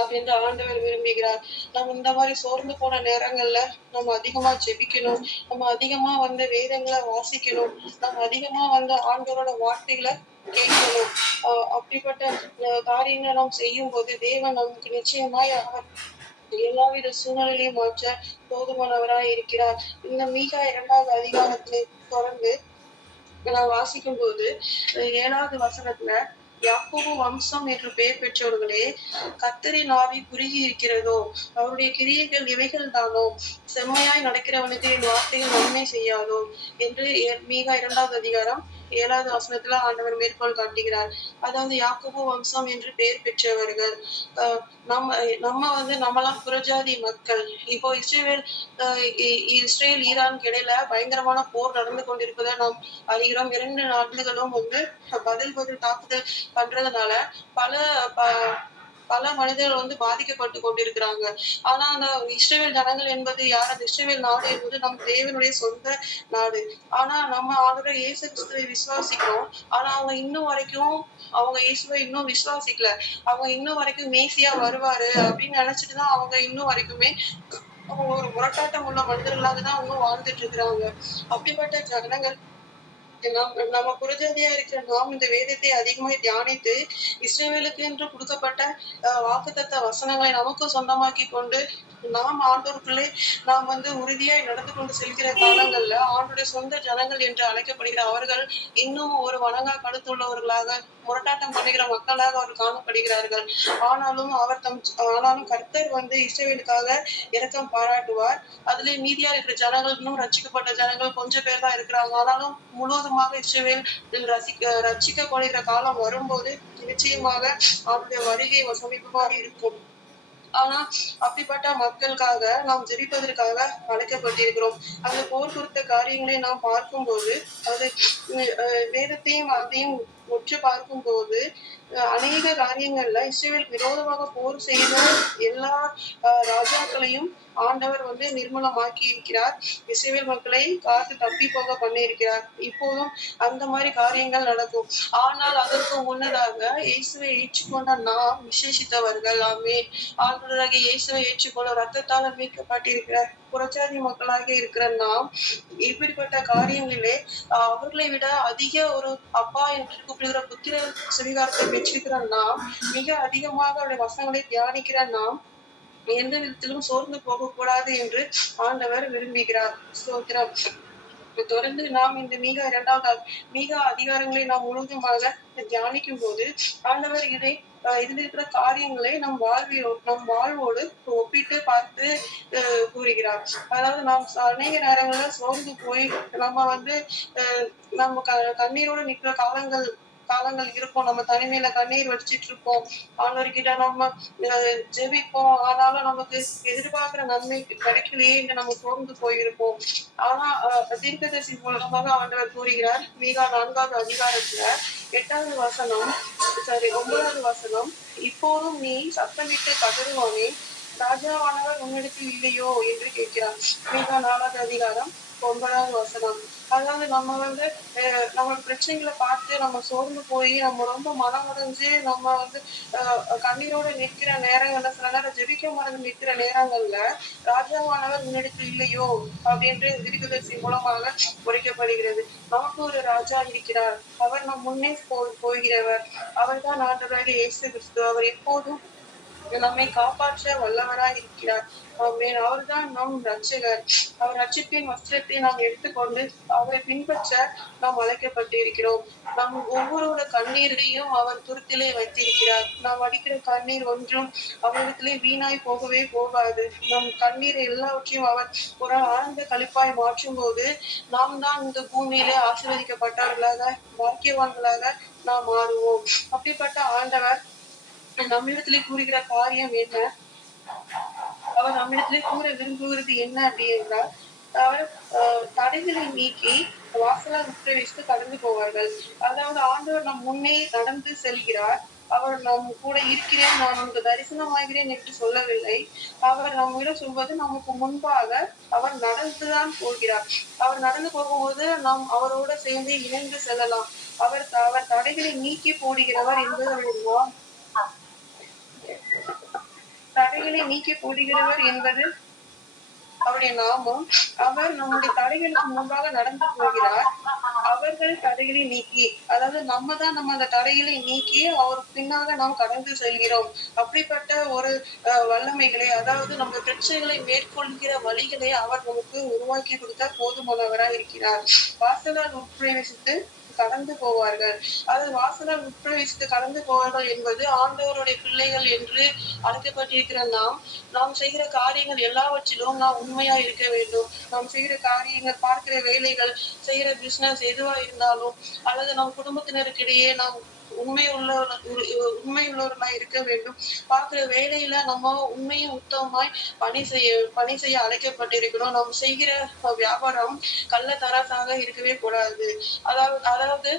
அப்படின்னு ஆண்டவர் விரும்புகிறார். நம்ம இந்த மாதிரி சோர்ந்து போன நேரங்கள்ல நம்ம அதிகமா ஜெபிக்கணும். நம்ம அதிகமா வேதங்களை வாசிக்கணும். நம்ம அதிகமா ஆண்டவரோட வார்த்தைகளை கேட்கணும். அப்படிப்பட்ட காரியங்களை நாம் செய்யும் போது தேவன் நமக்கு நிச்சயமாய் எல்லாவித சூழ்நிலையும் மாற்ற போதுமானவராய் இருக்கிறார். இந்த மீகா 2வது அதிகாரத்திலே தொடர்ந்து நான் வாசிக்கும் போது 7வது வசனத்துல யாக்கோபு வம்சம் என்று பெயர் பெற்றவர்களே, கர்த்தரின் ஆவி குறுகி இருக்கிறதோ, அவருடைய கிரியைகள் இவைகள் தானோ, செம்மையாய் நடக்கிறவனுக்கு என் வார்த்தைகள் நன்மை செய்யாதோ என்று மீகா 2வது அதிகாரம் 7வது வசனத்துல ஆண்டவர் மேற்கோள் காட்டுகிறார். அதாவது யாக்கோபு வம்சம் என்று பெயர் பெற்றவர்கள். நம்மலாம் புறஜாதி மக்கள். இப்போ இஸ்ரேல் ஈரானுக்கு இடையில பயங்கரமான போர் நடந்து கொண்டிருப்பதை நாம் அறிகிறோம். 2 நாடுகளும் பதில் தாக்குதல் பண்றதுனால பல மனிதர்கள் பாதிக்கப்பட்டு கொண்டிருக்கிறாங்க. ஆனா அந்த இஸ்ரேல் ஜனங்கள் என்பது யார்? அந்த இஸ்ரேல் நாடு என்பது நம் தேவனுடைய சொந்த நாடு. ஆனா நம்ம ஆண்டவர் இயேசு கிறிஸ்துவை விசுவாசிக்கிறோம். ஆனா அவங்க இயேசுவை இன்னும் விசுவாசிக்கல. அவங்க இன்னும் வரைக்கும் மேசியா வருவாரு அப்படின்னு நினைச்சிட்டுதான் அவங்க இன்னும் வரைக்குமே அவங்க ஒரு முரட்டாட்டம் உள்ள மனிதர்களாக தான் அவங்க வாழ்ந்துட்டு இருக்கிறாங்க. அப்படிப்பட்ட ஜனங்கள் நம்ம புறஜாதியா இருக்கிற நாம் இந்த வேதத்தை அதிகமாய் தியானித்து இஸ்ரவேலுக்கு என்று கொடுக்கப்பட்ட வாக்குத்தத்த வசனங்களை நமக்கு சொந்தமாக்கி கொண்டு நாம் ஆண்டோருக்குள்ளே நாம் உறுதியாய் நடந்து கொண்டு செல்கிற காலங்கள்ல ஆண்டுடைய சொந்த ஜனங்கள் என்று அழைக்கப்படுகிற அவர்கள் இன்னும் ஒரு வணங்கா கருத்துள்ளவர்களாக முரட்டாட்டம் பண்ணுகிற மக்களாக அவர்கள் காணப்படுகிறார்கள். ஆனாலும் கர்த்தர் இஸ்ரவேலுக்காக இரக்கம் பாராட்டுவார். அதுல மீதியா இருக்கிற ஜனங்கள் இன்னும் ரட்சிக்கப்பட்ட ஜனங்கள் கொஞ்சம் பேர் தான் இருக்கிறாங்க. ஆனாலும் முழுவதுமாக இஸ்ரவேல் ரட்சிக்கப்படுகிற காலம் வரும்போது நிச்சயமாக அவருடைய வருகை சமீபமாக இருக்கும். ஆனா அப்படிப்பட்ட மக்களுக்காக நாம் ஜெபிப்பதற்காக அழைக்கப்பட்டிருக்கிறோம். அந்த போர் குறித்த காரியங்களை நாம் பார்க்கும்போது அது வேதத்தையும் அதையும் ஒற்று பார்க்கும்போது அநேக காரியங்கள்ல இஸ்ரவேலுக்கு விரோதமாக போர் செய்த எல்லா ராஜாக்களையும் ஆண்டவர் நிர்மூலமாக்கி இருக்கிறார். இஸ்ரவேல் மக்களை காத்து தப்பி போக பண்ணி இருக்கிறார். இப்போதும் அந்த மாதிரி காரியங்கள் நடக்கும். ஆனால் அதற்கு முன்னதாக இயேசுவை ஏற்றுக்கொண்ட நாம் விசேஷித்தவர்கள். ஆமென். ஆண்டவராகிய இயேசுவை ஏற்றுக்கொள்ள ரத்தத்தால் மீட்கப்பட்டிருக்கிற புறஜாதி மக்களாக இருக்கிற நாம் இப்படிப்பட்ட காரியங்களிலே அவர்களை விட அதிக ஒரு அப்பா என்று கூப்பிடுகிற புத்திர சுவிகாரத்தை பெற்றிருக்கிற நாம் மிக அதிகமாக அவருடைய வசனங்களை தியானிக்கிற நாம் எந்த விதத்திலும் சோர்ந்து போகக்கூடாது என்று ஆண்டவர் விரும்புகிறார். ஸ்தோத்திரம். தொடர்ந்து நாம் இந்த மீகா அதிகாரங்களை நாம் முழுவதுமாக தியானிக்கும் போது ஆண்டவர் இதில் இருக்கிற காரியங்களை நம் வாழ்வோடு ஒப்பிட்டு பார்த்து கூறுகிறார். அதாவது நாம் அநேக நேரங்கள்ல சோர்ந்து போய் நம்ம கண்ணீரோடு நிற்கிற காலங்கள் இருக்கும். நம்ம தனிமையில கண்ணீர் வடிச்சிட்டு இருப்போம். ஆண்டவர்கிட்ட நம்ம ஜெபிப்போம். ஆனாலும் நமக்கு எதிர்பார்க்கிற நன்மை கிடைக்கலையே என்று நம்ம சோர்ந்து போயிருப்போம். ஆனா தீர்க்கதரிசி மூலமாக ஆண்டவர் கூறுகிறார். மீகா 4வது அதிகாரத்துல 9வது வசனம், இப்போதும் நீ சத்தமிட்டு கதறுவானே, ராஜாவானவர் உன்னிடத்தில் இல்லையோ என்று கேட்கிறார். மீகா 4வது அதிகாரம் 9வது வசனம். அதாவது நம்ம நம்மளோட பிரச்சனைகளை பார்த்து நம்ம சோர்ந்து போய் நம்ம ரொம்ப மனம் உடைஞ்சு நம்ம கண்ணீரோட நிற்கிற நேரங்கள்ல சில நேரம் ஜெபிக்க மறந்து நிற்கிற நேரங்கள்ல ராஜாவானவர் முன்னெடுத்து இல்லையோ அப்படின்று தீர்க்கதரிசி மூலமாக உரைக்கப்படுகிறது. நமக்கு ஒரு ராஜா இருக்கிறார். அவர் நம் முன்னே போகிறவர். அவர் தான் ஆண்டவராகிய இயேசு கிறிஸ்து. அவர் எப்போதும் நம்மை காப்பாற்ற வல்லவராய் இருக்கிறார். அவர்தான் நம் ரட்சகர். அவர் ரட்சிப்பின் வஸ்திரத்தை நாம் எடுத்துக்கொண்டு அவரை பின்பற்ற நாம் அழைக்கப்பட்டிருக்கிறோம். நம் ஒவ்வொருவரோட கண்ணீரையும் அவர் துருத்திலே வைத்திருக்கிறார். நாம் அடிக்கிற கண்ணீர் ஒன்றும் அவரிடத்திலே வீணாய் போகவே போகாது. நம் கண்ணீர் எல்லாவற்றையும் அவர் ஒரு ஆழ்ந்த களிப்பாய் மாற்றும் போது நாம் தான் இந்த பூமியிலே ஆசீர்வதிக்கப்பட்டவர்களாக பாக்கியவான்களாக நாம் மாறுவோம். அப்படிப்பட்ட ஆண்டவர் நம்மிடத்திலே கூறுகிற காரியம் என்ன? அவர் நம்மிடத்திலே கூற விரும்புகிறது என்ன அப்படி என்றால், அவர் தடைகளை நீக்கி வாசலால் உத்தரவிட்டு கடந்து போவார்கள். அதாவது ஆண்டவர் நம் முன்னே நடந்து செல்கிறார். அவர் நம் கூட இருக்கிறேன், நான் உனக்கு தரிசனமாகிறேன் என்று சொல்லவில்லை. அவர் நம்மிடம் சொல்வது நமக்கு முன்பாக அவர் நடந்துதான் போகிறார். அவர் நடந்து போகும்போது நாம் அவரோட சேர்ந்து இணைந்து செல்லலாம். அவர் தடைகளை நீக்கி போடுகிறவர் என்பது தடைகளை நீக்கி போடுகிறவர் என்பது அவருடைய நாமம். அவர் நம்முடைய தடைகளுக்கு முன்பாக நடந்து போகிறார். அவர்கள் தடைகளை நீக்கி, அதாவது நம்ம அந்த தடைகளை நீக்கி அவர் பின்னாக நாம் கடந்து செல்கிறோம். அப்படிப்பட்ட ஒரு வல்லமைகளை, அதாவது நம்ம பிரச்சனைகளை மேற்கொள்கிற வழிகளை அவர் நமக்கு உருவாக்கி கொடுத்த போதுமானவராய் இருக்கிறார். வாசலால் உட்பிரவேசித்து கடந்து போவார்கள். அது வாசலால் உட்பிரவேசித்து கடந்து போவார்கள் என்பது ஆண்டவருடைய பிள்ளைகள் என்று அழைக்கப்பட்டிருக்கிற நாம் செய்கிற காரியங்கள் எல்லாவற்றிலும் நாம் உண்மையா இருக்க வேண்டும். நாம் செய்கிற காரியங்கள், பார்க்கிற வேலைகள், செய்கிற பிசினஸ் எதுவா இருந்தாலும், அல்லது நம் குடும்பத்தினருக்கிடையே நாம் உண்மையுள்ளவர்களாய் இருக்க வேண்டும். பார்க்கிற வேலையில நம்ம உண்மையும் உத்தமமாய் பணி செய்ய அழைக்கப்பட்டிருக்கிறோம். நாம் செய்கிற வியாபாரம் கள்ளத்தராசாக இருக்கவே கூடாது. அதாவது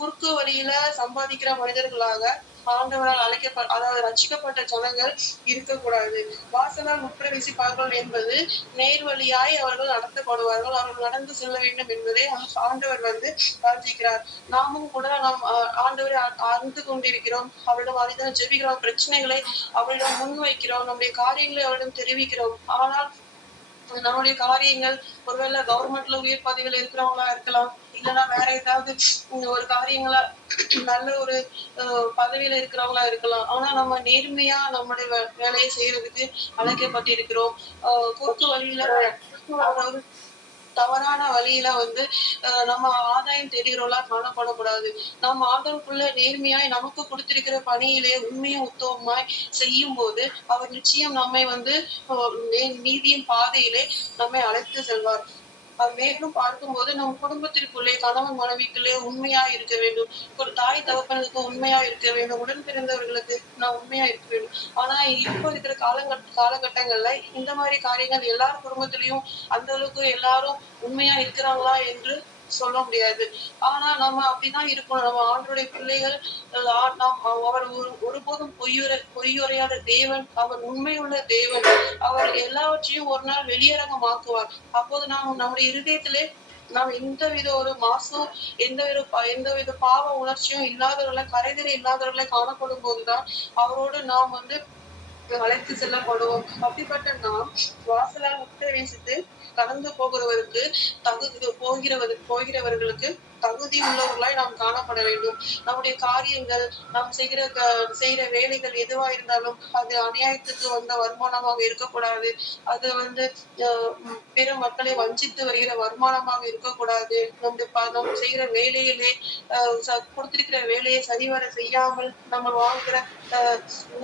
குறுக்கு வழியில சம்பாதிக்கிற மனிதர்களாக ஆண்டவரால் அதாவது ரட்சிக்கப்பட்ட ஜனங்கள் இருக்கக்கூடாது. வாசலால் உட்பிரவேசிப்பார்கள் என்பது நேர்வழியாய் அவர்கள் நடத்தப்படுவார்கள். அவர்கள் நடந்து செல்ல வேண்டும் என்பதை ஆண்டவர் வாஞ்சிக்கிறார். நாமும் கூட நாம் ஆண்டவரை அறிந்து கொண்டிருக்கிறோம். அவரிடம் அறிந்து ஜெபிக்கிறோம். பிரச்சனைகளை அவரிடம் முன்வைக்கிறோம். நம்முடைய காரியங்களை அவரிடம் தெரிவிக்கிறோம். ஆனால் நம்முடைய காரியங்கள் ஒருவேளை கவர்மெண்ட்ல உயர் பதவியில இருக்கிறவங்களா இருக்கலாம், இல்லைன்னா வேற ஏதாவது ஒரு காரியங்களா நல்ல ஒரு பதவியில இருக்கிறவங்களா இருக்கலாம். ஆனா நம்ம நேர்மையா நம்முடைய வேலையை செய்யறதுக்கு அழைக்கப்பட்டிருக்கிறோம். குறுக்கு வழியில, அதாவது தவறான வழியில நம்ம ஆதாயம் தேடுகிறவர்களா காணப்படக்கூடாது. நம்ம ஆண்டவருக்குள்ள நேர்மையாய் நமக்கு கொடுத்திருக்கிற பணியிலே உண்மையும் உத்தமமாய் செய்யும் போது அவர் நிச்சயம் நம்மை நீதியின் பாதையிலே நம்மை அழைத்து செல்வார். மேலும் பார்க்கும்போது நம் குடும்பத்திற்குள்ளே கணவன் மனைவிக்குள்ளே உண்மையா இருக்க வேண்டும். ஒரு தாய் தகப்பனுக்கு உண்மையா இருக்க வேண்டும். உடன் பிறந்தவர்களுக்கு நான் உண்மையா இருக்க வேண்டும். ஆனா இப்போ இருக்கிற காலகட்டங்கள்ல இந்த மாதிரி காரியங்கள் எல்லார் குடும்பத்திலையும் அந்த அளவுக்கு எல்லாரும் உண்மையா இருக்கிறாங்களா என்று சொல்ல முடியாது. ஆனா நம்ம அப்படிதான் இருக்கணும். நம்ம ஆண்டவருடைய பிள்ளைகள். அவர் ஒருபோதும் பொய்யுரையாத தேவன். அவர் உண்மையுள்ள தேவன். அவர் எல்லாவற்றையும் ஒரு நாள் வெளியரங்கமாக்குவார். அப்போது நம்முடைய இருதயத்திலே நாம் எந்தவித ஒரு மாசும் எந்தவித பாவ உணர்ச்சியும் இல்லாதவர்களை, கரைதிரை இல்லாதவர்களை காணப்படும் போதுதான் அவரோடு நாம் அழைத்து செல்லப்படுவோம். அப்படிப்பட்ட நாம் வாசலால் உட்பிரவேசித்து கடந்து போகிறவர்களுக்கு தகுதி உள்ளவர்களாய் நாம் காணப்பட வேண்டும். நம்முடைய காரியங்கள், நாம் செய்கிற வேலைகள் எதுவா இருந்தாலும் அது அநியாயத்துக்கு வந்த வருமானமாக இருக்கக்கூடாது. அது பிற மக்களை வஞ்சித்து வருகிற வருமானமாக இருக்கக்கூடாது. நம்ம செய்கிற வேலையிலே கொடுத்திருக்கிற வேலையை சரிவர செய்யாமல் நம்ம வாழ்கிற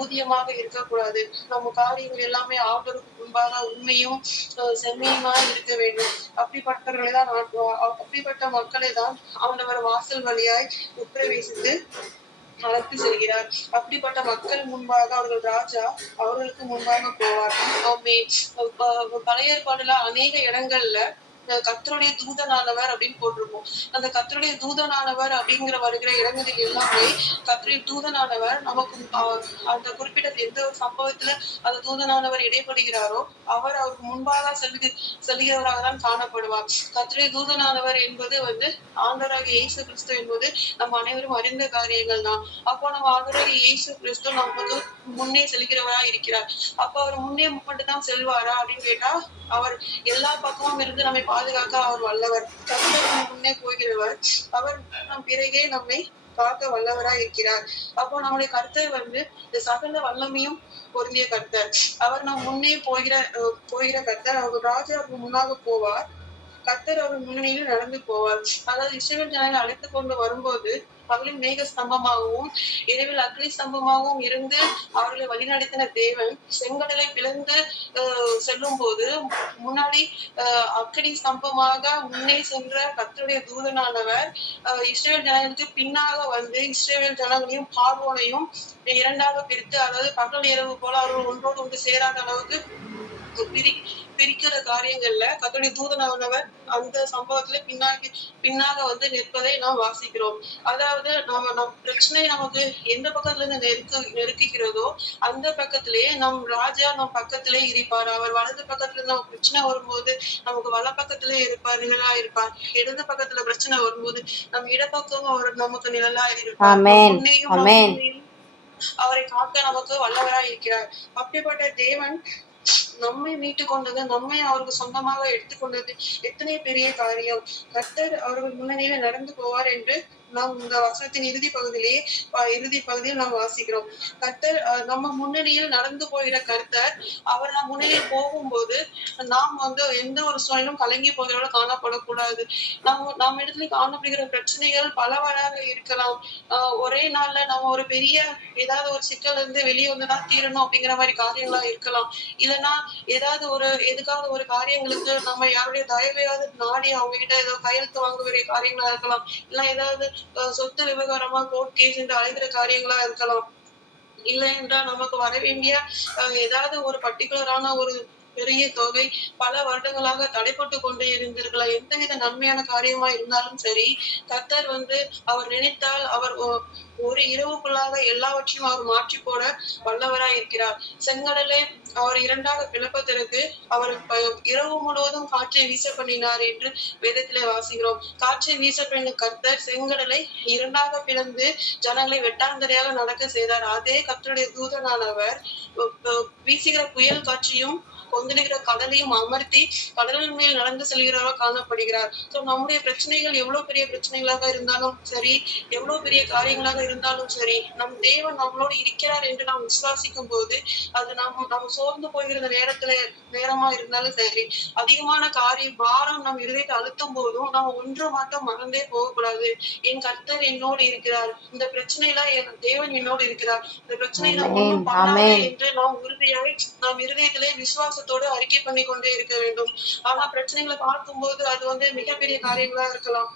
ஊதியமாக இருக்கக்கூடாது. நம்ம காரியங்கள் எல்லாமே ஆண்டவருக்கு முன்பாக உண்மையும் செம்மையுமாக இருக்க வேண்டும். அப்படிப்பட்ட மக்களை தான் ஆண்டவர் வாசல் வழியாய் உட்பிரவேசித்து அழைத்து செல்கிறார். அப்படிப்பட்ட மக்கள் முன்பாக அவர்கள் ராஜா அவர்களுக்கு முன்பாக போவார். பழைய ஏற்பாடுல அநேக இடங்கள்ல கர்த்தருடைய தூதனானவர் அப்படின்னு போட்டிருப்போம். அந்த கர்த்தருடைய தூதனானவர் அப்படிங்கிற வருகிற இடங்களில் எல்லாமே கர்த்தருடைய தூதனானவர் நமக்கு அந்த குறிப்பிட்ட எந்த ஒரு சம்பவத்துல அந்த தூதனானவர் இடைப்படுகிறாரோ அவருக்கு முன்பாக செல்கிறவராக தான் காணப்படுவார். கர்த்தருடைய தூதனானவர் என்பது ஆண்டவராகிய இயேசு கிறிஸ்து என்பது நம்ம அனைவரும் அறிந்த காரியங்கள் தான். அப்போ நம்ம ஆண்டவராகிய இயேசு கிறிஸ்து நமக்கு முன்னே செல்கிறவராக இருக்கிறார். அப்ப அவர் முன்னே மட்டும்தான் செல்வாரா அப்படின்னு கேட்டா, அவர் எல்லா பக்கமும் இருந்து நம்மை பாதுகாக்க அவர் வல்லவர். கர்த்தர் முன்னே போகிறவர். அவர் நம் பிறகே நம்மை காக்க வல்லவராய் இருக்கிறார். அப்போ நம்முடைய கர்த்தர் இந்த சகல வல்லமையும் பொருந்திய கர்த்தர். அவர் நம் முன்னே போகிற கர்த்தர். அவர் ராஜாவுக்கு முன்னாக போவார். கர்த்தர் அவர் முன்னணியில் நடந்து போவார். அதாவது இஸ்ரவேல் ஜனங்களை அழைத்து கொண்டு வரும்போது பகலில் மேக ஸ்தம்பமாகவும் இரவில் அக்னி ஸ்தம்பமாகவும் இருந்து அவர்களை வழிநடத்தின தேவன் செங்கடலை பிளந்து செல்லும் போது முன்னாடி அக்னி ஸ்தம்பமாக முன்னே சென்ற கர்த்தருடைய தூதனானவர் இஸ்ரவேல் ஜனங்களுக்கு பின்னாக இஸ்ரவேல் ஜனங்களையும் பார்வோனையும் இரண்டாக பிரித்து, அதாவது பகல் இரவு போல அவர்கள் ஒன்றோடு ஒன்று சேராத அளவுக்கு பிரிக்கிற காரியங்கள்ல கர்த்தருடைய தூதனானவர் அந்த சம்பவத்துல பின்னாக நிற்பதை நாம் வாசிக்கிறோம். அதாவது நம்ம பிரச்சனை நமக்கு எந்த பக்கத்துல இருந்து நெருக்குகிறதோ அந்த பக்கத்திலேயே நம் ராஜா நம் பக்கத்திலே இருப்பார். அவர் வலது பக்கத்துல நம்ம பிரச்சனை வரும்போது நமக்கு வல பக்கத்திலே நிழலா இருப்பார். இடது பக்கத்துல பிரச்சனை வரும்போது நம் இடப்பக்கம் அவர் நமக்கு நிழலா இருப்பார். முன்னையும் அவரை காக்க நமக்கு வல்லவராய் இருக்கிறார். அப்படிப்பட்ட தேவன் நம்மை மீட்டு கொண்டது, நம்மை அவருக்கு சொந்தமாக எடுத்துக்கொண்டது எத்தனை பெரிய காரியம். கர்த்தர் அவர்கள் முன்னணியில நடந்து போவார் என்று நாம் இந்த வசனத்தின் இறுதி பகுதியில் நாம் வாசிக்கிறோம். கர்த்தர் நம்ம முன்னணியில் நடந்து போகிற கர்த்தர், அவர் நம் முன்னணியில் போகும்போது நாம் வந்து எந்த ஒரு சூழலும் கலங்கி போகிறவர்கள காணப்படக்கூடாது. நம்ம இடத்துல காணப்படுகிற பிரச்சனைகள் பலவாறாக இருக்கலாம். ஒரே நாள்ல நம்ம ஒரு பெரிய ஏதாவது ஒரு சிக்கல்ல இருந்து வெளியே வந்துதான் தீரணும் அப்படிங்கிற மாதிரி காரியங்களா இருக்கலாம். இல்லைன்னா எதுக்காவது ஒரு காரியங்களுக்கு நம்ம யாருடைய தயவையாவது நாடி அவங்க கிட்ட ஏதோ கையெழுத்து வாங்க வேண்டிய காரியங்களா இருக்கலாம். இல்ல ஏதாவது சொத்து விவகாரமா கோர்ட் கேஸ் என்று அழைக்கிற காரியங்களா இருக்கலாம். இல்லை என்றால் நமக்கு வர வேண்டிய ஏதாவது ஒரு பர்டிகுலரான ஒரு பெரிய தொகை பல வருடங்களாக தடைப்பட்டு கொண்டே இருந்திருக்கலாம். எந்தவித நன்மையான காரியமா இருந்தாலும் சரி, கர்த்தர் வந்து அவர் நினைத்தால் அவர் ஒரு இரவுக்குள்ளாக எல்லாவற்றையும் அவர் மாற்றி போட வல்லவராய் இருக்கிறார். செங்கடலை அவர் இரண்டாக பிளப்பதற்கு அவர் இரவு முழுவதும் காற்றை வீச பண்ணினார் என்று வேதத்திலே வாசிக்கிறோம். காற்றை வீச பண்ணின கர்த்தர் செங்கடலை இரண்டாக பிளந்து ஜனங்களை வெட்டாந்தரையாக நடக்க செய்தார். அதே கர்த்தருடைய தூதனானவர் வீசுகிற புயல் காற்றையும் கொந்தளிக்கிற கடலையும் அமர்த்தி கடலின் மேல் நடந்து செல்கிறவராக காணப்படுகிறார். சோ நம்முடைய பிரச்சனைகள் எவ்வளவு பெரிய பிரச்சனைகளாக இருந்தாலும் சரி, எவ்வளவு பெரிய காரியங்களாக இருந்தாலும் சரி, நம் தேவன் நம்மளோடு இருக்கிறார் என்று நாம் விசுவாசிக்கும் போது அது நம்ம சோர்ந்து போகிற நேரமா இருந்தாலும் சரி, அதிகமான பாரம் நம் இருதயத்தை அழுத்தும் போதும் நம்ம ஒன்று மட்டும் மறந்தே போகக்கூடாது. என் கர்த்தர் என்னோடு இருக்கிறார், இந்த பிரச்சனையில என் தேவன் என்னோடு இருக்கிறார், இந்த பிரச்சனை நாம் ஒன்றும் பண்ணாதே என்று நாம் உறுதியாக நாம் இருதயத்திலே விசுவாசத்தோடு அறிக்கை பண்ணி கொண்டே இருக்க வேண்டும். ஆனா பிரச்சனைகளை பார்க்கும்போது அது வந்து மிகப்பெரிய காரியங்களா இருக்கலாம்.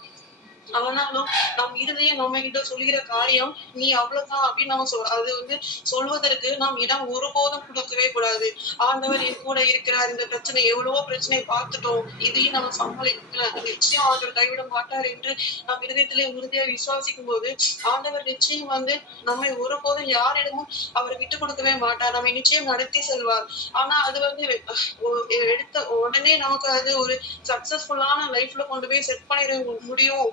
ஆனாலும் நம் இருதயம் நம்ம கிட்ட சொல்லுகிற காரியம் நீ அவ்வளவுதான் அப்படின்னு நம்ம அது வந்து சொல்வதற்கு நாம் இடம் ஒருபோதும் கொடுக்கவே கூடாது. ஆண்டவர் என் கூட இருக்கிறார், இந்த பிரச்சனை எவ்வளவோ பிரச்சனை பார்த்துட்டோம், இதையும் நம்ம சமாளிக்கலாம், நிச்சயம் ஆண்டவர் கைவிட மாட்டார் என்று நம் இருதயத்திலே உறுதியா விசுவாசிக்கும் போது ஆண்டவர் நிச்சயம் வந்து நம்மை ஒருபோதும் யாரிடமும் அவர் விட்டு கொடுக்கவே மாட்டார், நம்மை நிச்சயம் நடத்தி செல்வார். ஆனா அது வந்து எடுத்த உடனே நமக்கு அது ஒரு சக்சஸ்ஃபுல்லான லைஃப்ல கொண்டு போய் செட் பண்ணிட முடியும்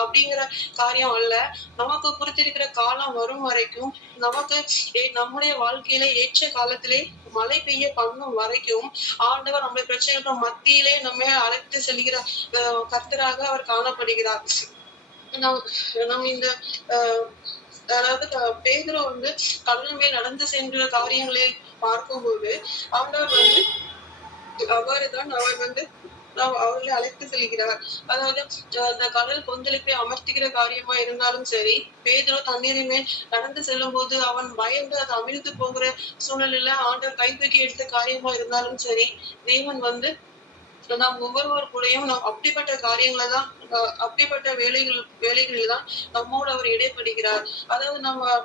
அப்படிங்கிற காரியம் அல்ல. நமக்கு குறித்திருக்கிற காலம் வரும் வரைக்கும் நமக்கு நம்முடைய வாழ்க்கையில ஏற்ற காலத்திலே மழை பெய்ய பண்ணும் வரைக்கும் ஆண்டவர் நம்முடைய பிரச்சனைகள் மத்தியிலே நம்ம அழைத்து செல்கிற கர்த்தராக அவர் காணப்படுகிறார். நம்ம இந்த அதாவது பேதுரு வந்து கடல் மேல் நடந்து சென்ற காரியங்களை பார்க்கும்போது ஆண்டவர் வந்து அவர் வந்து அவர்களை அழைத்து செல்கிறார். அதாவது அந்த கடல் கொந்தளிப்பை அமர்த்துகிற காரியமா இருந்தாலும் சரி, பேதுரு தண்ணீரின் மேல் நடந்து செல்லும் போது அவன் பயந்து அது அமிழ்ந்து போகிற சூழ்நிலையில ஆண்டவர் கைதூக்கி எடுத்த காரியமா இருந்தாலும் சரி, தேவன் வந்து நாம் ஒவ்வொருவர் கூடயும் நாம் அப்படிப்பட்ட காரியங்களை தான் அப்படிப்பட்ட வேலைகளில் தான் நம்மோடு அவர் இடைப்படுகிறார். அதாவது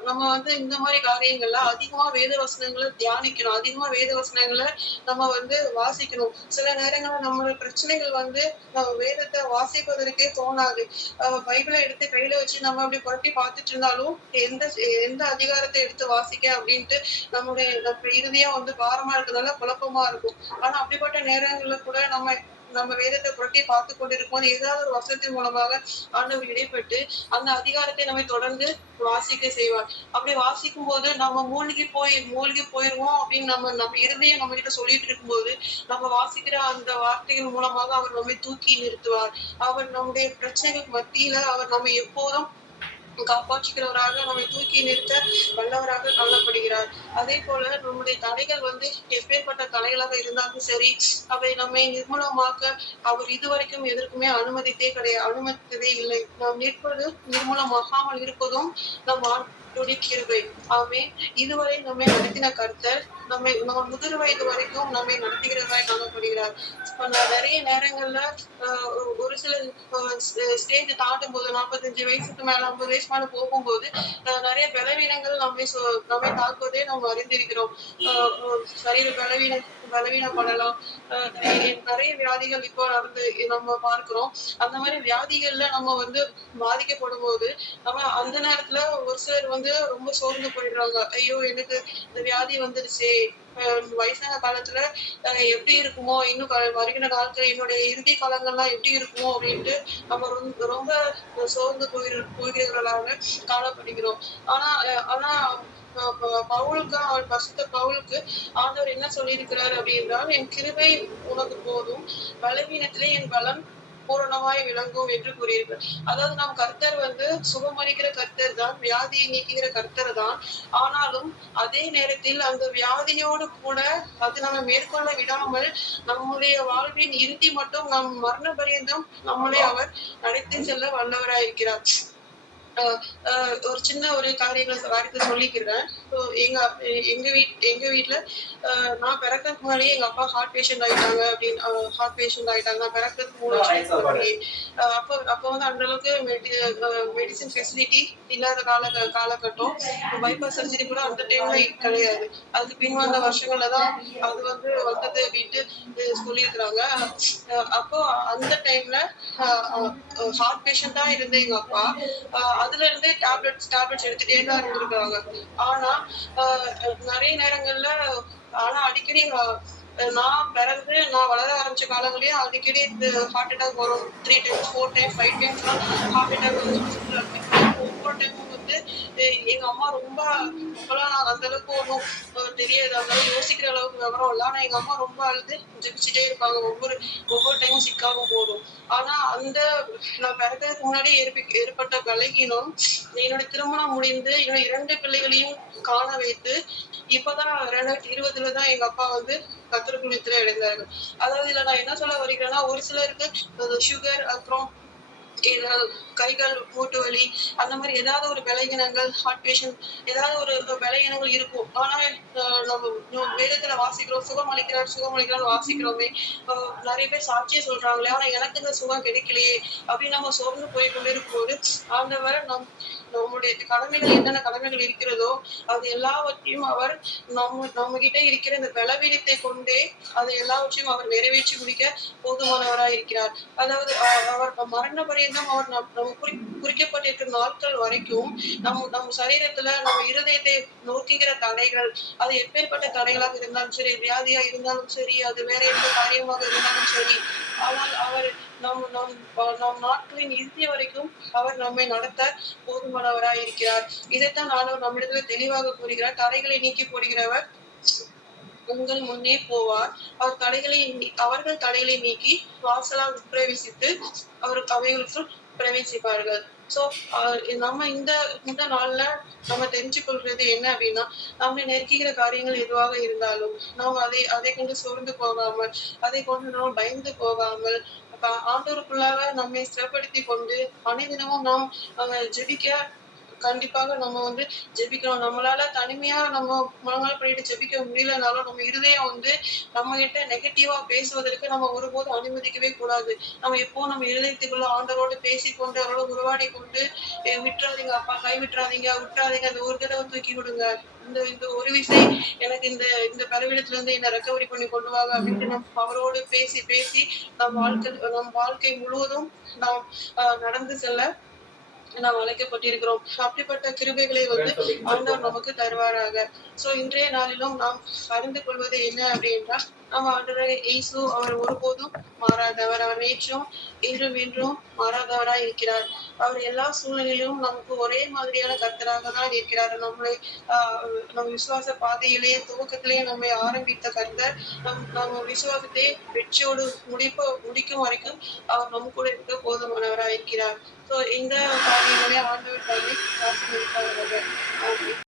நம்ம வந்து இந்த மாதிரி காரியங்கள்ல அதிகமா வேத வசனங்களை தியானிக்கணும், அதிகமா வேத வசனங்களை நம்ம வந்து வாசிக்கணும். சில நேரங்கள்ல நம்மளோட பிரச்சனைகள் வந்து வேதத்தை வாசிப்பதற்கே தோணாது. பைபிளை எடுத்து கையில வச்சு நம்ம அப்படி புரட்டி பார்த்துட்டு இருந்தாலும் எந்த அதிகாரத்தை எடுத்து வாசிக்க அப்படின்ட்டு நம்ம இறுதியா வந்து பாரமா இருக்கிறதால குழப்பமா இருக்கும். ஆனா அப்படிப்பட்ட நேரங்கள்ல கூட நம்ம வேதத்தை புரட்டி பார்த்து கொண்டிருக்கும் ஏதாவது ஒரு வசனத்தின் மூலமாக ஆண்டவர் இடைப்பட்டு அந்த அதிகாரத்தை நம்ம தொடர்ந்து வாசிக்க செய்வார். அப்படி வாசிக்கும் போது நம்ம மூழ்கி போயிருவோம் அப்படின்னு நம்ம இருந்தையும் நம்ம கிட்ட சொல்லிட்டு இருக்கும்போது நம்ம வாசிக்கிற அந்த வார்த்தைகள் மூலமாக அவர் நம்மை தூக்கி நிறுத்துவார். அவர் நம்முடைய பிரச்சனைகளுக்கு மத்தியில அவர் நம்ம எப்போதும் காப்பாற்றுகிறவராக நம்மை தூக்கி நிறுத்த வல்லவராக காணப்படுகிறார். அதே போல நம்முடைய தடைகள் வந்து எப்பேற்பட்ட தடைகளாக இருந்தாலும் சரி, அவை நம்மை நிர்மூலமாக்க அவர் இதுவரைக்கும் எதற்குமே அனுமதித்ததே இல்லை. நாம் நிற்பது நிர்மூலமாகாமல் இருப்பதும் நம் கிருபை. ஆமென். இதுவரை நம்மை நடத்தின கர்த்தர் நம்ம முதிர் வயது வரைக்கும் நம்மை நடத்துகிறவராய் காணப்படுகிறார். நிறைய நேரங்கள்ல ஒரு சில ஸ்டேஜ் தாண்டும் போது 45 வயசுக்கு மேல 50 வயசு மேல போகும்போது நிறைய பலவீனங்கள் நம்மை தாக்குவதே நம்ம அறிந்திருக்கிறோம். சரீர பலவீனப்படலாம், நிறைய வியாதிகள் இப்போ நம்ம பார்க்கிறோம். அந்த மாதிரி வியாதிகள்ல நம்ம வந்து பாதிக்கப்படும் போது நம்ம அந்த நேரத்துல ஒரு சிலர் வந்து ரொம்ப சோர்ந்து போயிடுறாங்க. ஐயோ எனக்கு இந்த வியாதி வந்துருச்சு, வயசான காலத்துல எப்படி இருக்குமோ, இன்னும் வருகிற காலத்துல என்னுடைய இறுதி காலங்கள்லாம் எப்படி இருக்குமோ அப்படின்ட்டு நம்ம ரொம்ப சோர்ந்து போகிறவர்களாக காணப்படுகிறோம். ஆனா பவுலுக்கு அவர் பரிசுத்த பவுலுக்கு ஆண்டவர் என்ன சொல்லியிருக்கிறார் அப்படின்றால், என் கிருபை உனக்கு போதும், பலவீனத்திலே என் பலம் பூரணமாய் விளங்கும் என்று கூறியிருக்கிறார். அதாவது நாம் கர்த்தர் வந்து சுகமளிக்கிற கர்த்தர் தான், வியாதியை நீக்குகிற கர்த்தர் தான். ஆனாலும் அதே நேரத்தில் அந்த வியாதியோடு கூட அது நம்ம மேற்கொள்ள விடாமல் நம்முடைய வாழ்வின் இறுதி மட்டும் நம் மரண பரியந்தம் நம்மளை அவர் நடத்தி செல்ல வல்லவராயிருக்கிறார். ஒரு சின்ன ஒரு காரியத்தை சொல்லிக்கிறேன். எங்க வீட்ல நான் பிறக்கறதுக்கு முன்னாடியே எங்க அப்பா ஹார்ட் பேஷண்ட் ஆயிட்டாங்க அப்படின்னு ஹார்ட் பேஷண்ட் ஆயிட்டாங்க. நான் பிறக்கறதுக்கு 3 வருஷத்துக்கு முன்னாடி. அப்போ வந்து அந்த அளவுக்கு மெடிசின் ஃபெசிலிட்டி இல்லாத காலகட்டம். பைபாஸ் சர்ஜரி கூட அந்த டைம்ல கிடையாது. அதுக்கு பின் வந்த வருஷங்கள்ல தான் அது வந்து வந்தது அப்படின்ட்டு சொல்லியிருக்கிறாங்க. அப்போ அந்த டைம்ல ஹார்ட் பேஷண்டா இருந்த எங்க அப்பா அதுல இருந்தே டேப்லெட்ஸ் எடுத்துட்டே தான் இருந்திருக்காங்க. ஆனா நிறைய நேரங்கள்ல அடிக்கடி நான் வளர ஆரம்பிச்ச காலங்களையே அடிக்கடி இந்த ஹார்ட் அட்டாக் வரும். 3 times 4 times 5 times heart attack ஒவ்வொரு டைமும் வந்து எங்க அம்மா ரொம்ப அப்பெல்லாம் நான் அந்த அளவுக்கு ஒன்றும் தெரியாது, அந்த அளவுக்கு யோசிக்கிற அளவுக்கு விவரம் இல்லை. ஆனா எங்க அம்மா ரொம்ப அழுது ஜெபிச்சுட்டே இருப்பாங்க ஒவ்வொரு டைமும் சிக்காம போதும். ஆனா அந்த நான் பிறக்கிறதுக்கு முன்னாடி ஏற்பட்ட பலகீனம் என்னோட திருமணம் முடிந்து என்னோட 2 பிள்ளைகளையும் காண வைத்து இப்பதான் 2020 தான் எங்க அப்பா வந்து கத்தருக்குள்ளத்துல இணைந்தார்கள். அதாவது இதுல நான் என்ன சொல்ல வருகிறேன்னா, ஒரு சிலருக்கு சுகர், அப்புறம் கை கால் மூட்டு வலி, அந்த மாதிரி ஏதாவது ஒரு பலகீனங்கள், ஹார்ட் பேஷண்ட் ஏதாவது ஒரு பலகீனங்கள் இருக்கும். ஆனா நம்ம வேதத்துல வாசிக்கிறோம், சுகம் அளிக்கிறான்னு வாசிக்கிறோமே. நிறைய பேர் சாட்சியே சொல்றாங்களே, ஆனா எனக்கு இந்த சுகம் கிடைக்கலையே அப்படின்னு நம்ம சோர்ந்து போய் கொண்டே இருக்கும்போது ஆண்டவர் நம்முடைய கடமைகள் என்னென்ன கடமைகள் இருக்கிறதோ அது எல்லாவற்றையும் அவர் நம்ம கிட்ட இருக்கிற இந்த பலவீனத்தை கொண்டே அதை எல்லாவற்றையும் அவர் நிறைவேற்றி முடிக்க போதுமானவராய் இருக்கிறார். அதாவது அவர் மரண பரியந்தம் அவர் நம்ம குறிக்கப்பட்டிருக்கிற நாட்கள் வரைக்கும் நம்ம சரீரத்துல நம்ம இருதயத்தை நோக்குகிற தடைகள், அது எப்பேற்பட்ட தடைகளாக இருந்தாலும் சரி, வியாதியா இருந்தாலும் சரி, அது வேற எந்த காரியமாக இருந்தாலும் சரி, ஆனால் அவர் நம் நாட்களின் இறுதி வரைக்கும் அவர் நம்மை நடத்த போதுமானவராய் இருக்கிறார். இதைத்தான் ஆண்டவர் நம்மிடத்துல தெளிவாக கூறுகிறார். தடைகளை நீக்கி போடுகிறவர் உங்கள் முன்னே போவார். அவர்கள் தடைகளை நீக்கி வாசலால் உட்பிரவேசித்து அவைகளுக்குள் பிரவேசிப்பார்கள். சோ நம்ம இந்த நாள்ல நம்ம தெரிஞ்சு கொள்றது என்ன அப்படின்னா, நம்மை நெருக்குகிற காரியங்கள் எதுவாக இருந்தாலும் நாம் அதை கொண்டு சோர்ந்து போகாமல், அதை கொண்டு நாம் பயந்து போகாமல், ஆண்டவருக்குள்ளாக நம்மை ஸ்திரப்படுத்தி கொண்டு அனைதினமும் நாம் ஜெபிக்க கண்டிப்பாக நம்ம வந்து ஜெபிக்கணும். நம்மளால தனிமையா நம்ம முழங்கால் பண்ணிட்டு ஜெபிக்க முடியலனாலும் நம்ம இருதயம் வந்து நம்ம கிட்ட நெகட்டிவா பேசுவதற்கு நம்ம ஒருபோதும் அனுமதிக்கவே கூடாது. நம்ம எப்போ நம்ம இருதயத்துக்குள்ள ஆண்டவரோடு பேசிக்கொண்டு அவரோட உருவாடி கொண்டு விட்டுறாதீங்க அப்பா, கை விட்டுறாதீங்க, அந்த ஒரு தடவை தூக்கி விடுங்க, இந்த ஒரு விசை எனக்கு இந்த பலவீனத்துல இருந்து என்ன ரெக்கவரி பண்ணி கொண்டு வாங்க அப்படின்ட்டு நம்ம அவரோடு பேசி நம் வாழ்க்கை முழுவதும் நாம் நடந்து செல்ல நாம் அழைக்கப்பட்டிருக்கிறோம். அப்படிப்பட்ட கிருபைகளை வந்து ஆண்டவர் நமக்கு தருவாராக. சோ இன்றைய நாளிலும் நாம் அறிந்து கொள்வது என்ன அப்படின்னா, நம்ம ஆண்டவர் இயேசு அவர் ஒருபோதும் மாறாதவர். அவர் நேற்றும் இன்றும் என்றும் மாறாதவராய் இருக்கிறார். அவர் எல்லா சூழ்நிலையிலும் நமக்கு ஒரே மாதிரியான கர்த்தராக தான் இருக்கிறார். நம்ம விசுவாச பாதையிலேயே துவக்கத்திலேயே நம்மை ஆரம்பித்த கர்த்தர் நம்ம விசுவாசத்தை வெற்றியோடு முடிக்கும் வரைக்கும் அவர் நம்ம கூட இருக்க போதுமானவராய் இருக்கிறார். சோ இந்த காரியங்களை ஆண்டவர் தாமே ஆசீர்வதிப்பாராக. ஆமென்.